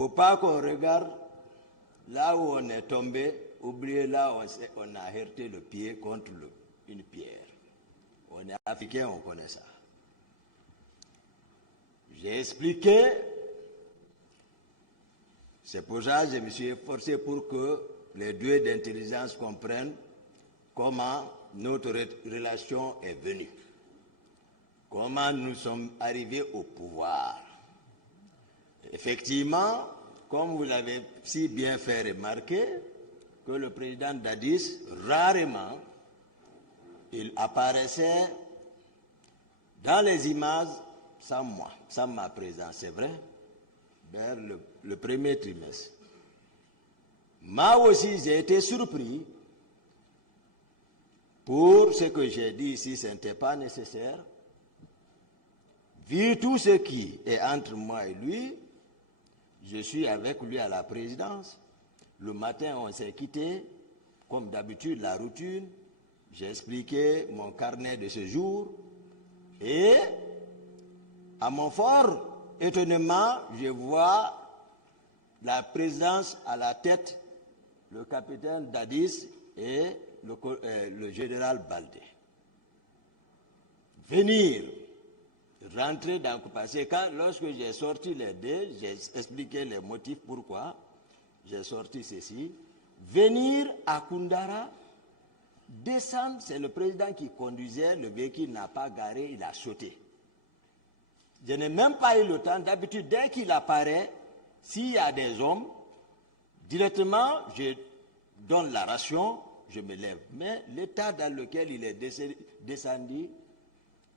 faut pas qu'on regarde là où on est tombé, oublier là où on a heurté le pied contre une pierre. On est africain, on connaît ça. J'ai expliqué, c'est pour ça que je me suis efforcé pour que les deux d'intelligence comprennent comment notre relation est venue, comment nous sommes arrivés au pouvoir. Effectivement, comme vous l'avez si bien fait remarquer, que le président Dadis, rarement, il apparaissait dans les images sans moi, sans ma présence, c'est vrai, vers le premier trimestre. Moi aussi, j'ai été surpris pour ce que j'ai dit ici, ce n'était pas nécessaire. Vu tout ce qui est entre moi et lui, je suis avec lui à la présidence. Le matin, on s'est quitté, comme d'habitude, la routine. J'ai expliqué mon carnet de ce jour. Et, à mon fort étonnement, je vois la présidence à la tête, le capitaine Dadis et le général Baldé. Venir rentrer dans... Parce que lorsque j'ai sorti les dés, j'ai expliqué les motifs pourquoi j'ai sorti ceci. Venir à Koundara, descendre, c'est le président qui conduisait, le véhicule n'a pas garé, il a sauté. Je n'ai même pas eu le temps. D'habitude, dès qu'il apparaît, s'il y a des hommes, directement, je donne la ration, je me lève. Mais l'état dans lequel il est descendu,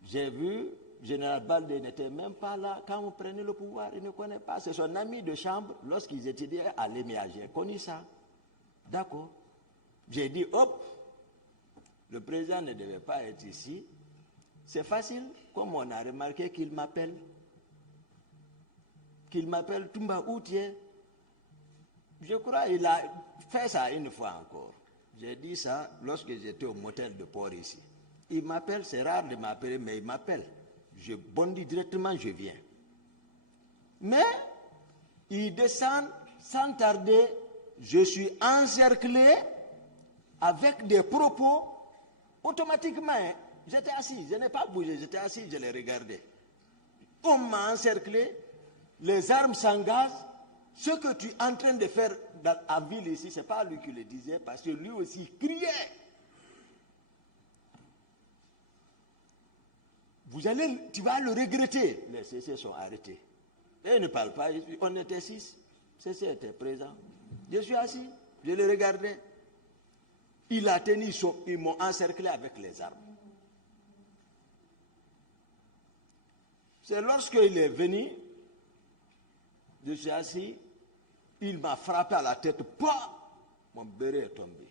j'ai vu, général Baldé n'était même pas là quand on prenait le pouvoir, il ne connaît pas. C'est son ami de chambre, lorsqu'ils étudiaient à l'EMIA, j'ai connu ça. D'accord. J'ai dit, hop, le président ne devait pas être ici. C'est facile, comme on a remarqué qu'il m'appelle. Qu'il m'appelle Toumba Outier. Je crois qu'il a fait ça une fois encore. J'ai dit ça lorsque j'étais au motel de port ici. Il m'appelle, c'est rare de m'appeler, mais il m'appelle. Je bondis directement, je viens. Mais, il descend sans tarder, je suis encerclé avec des propos, automatiquement, j'étais assis, je n'ai pas bougé, j'étais assis, je les regardais. On m'a encerclé, les armes s'engagent, ce que tu es en train de faire à ville ici, ce n'est pas lui qui le disait, parce que lui aussi criait. Tu vas le regretter. Les CC sont arrêtés. Et ils ne parlent pas, on était 6. CC était présent. Je suis assis, je le regardais. Il a tenu, ils m'ont encerclé avec les armes. C'est lorsqu'il est venu, je suis assis, il m'a frappé à la tête, mon béret est tombé.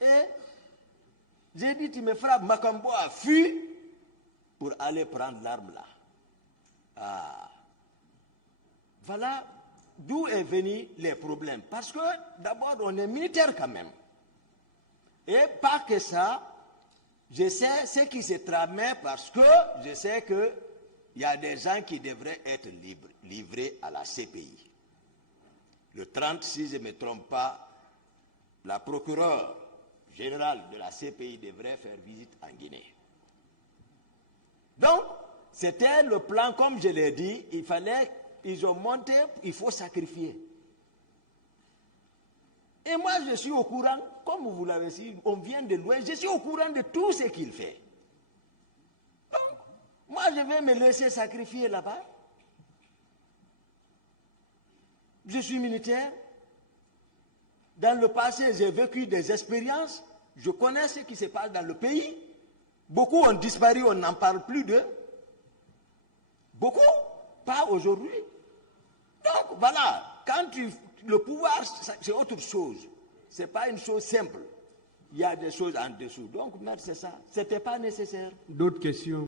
Et j'ai dit, tu me frappes, Makambo a fui pour aller prendre l'arme là. Ah. Voilà d'où est venu les problèmes. Parce que d'abord, on est militaire quand même. Et pas que ça, je sais ce qui se tramait parce que je sais qu'il y a des gens qui devraient être livrés à la CPI. Le 30, si je ne me trompe pas, la procureure générale de la CPI devrait faire visite en Guinée. Donc, c'était le plan, comme je l'ai dit, ils ont monté, il faut sacrifier. Et moi, je suis au courant, comme vous l'avez dit, on vient de loin, je suis au courant de tout ce qu'il fait. Donc, moi, je vais me laisser sacrifier là-bas. Je suis militaire. Dans le passé, j'ai vécu des expériences. Je connais ce qui se passe dans le pays. Beaucoup ont disparu, on n'en parle plus d'eux. Beaucoup, pas aujourd'hui. Donc voilà, le pouvoir, c'est autre chose. Ce n'est pas une chose simple. Il y a des choses en dessous. Donc, c'est ça. Ce n'était pas nécessaire. D'autres questions?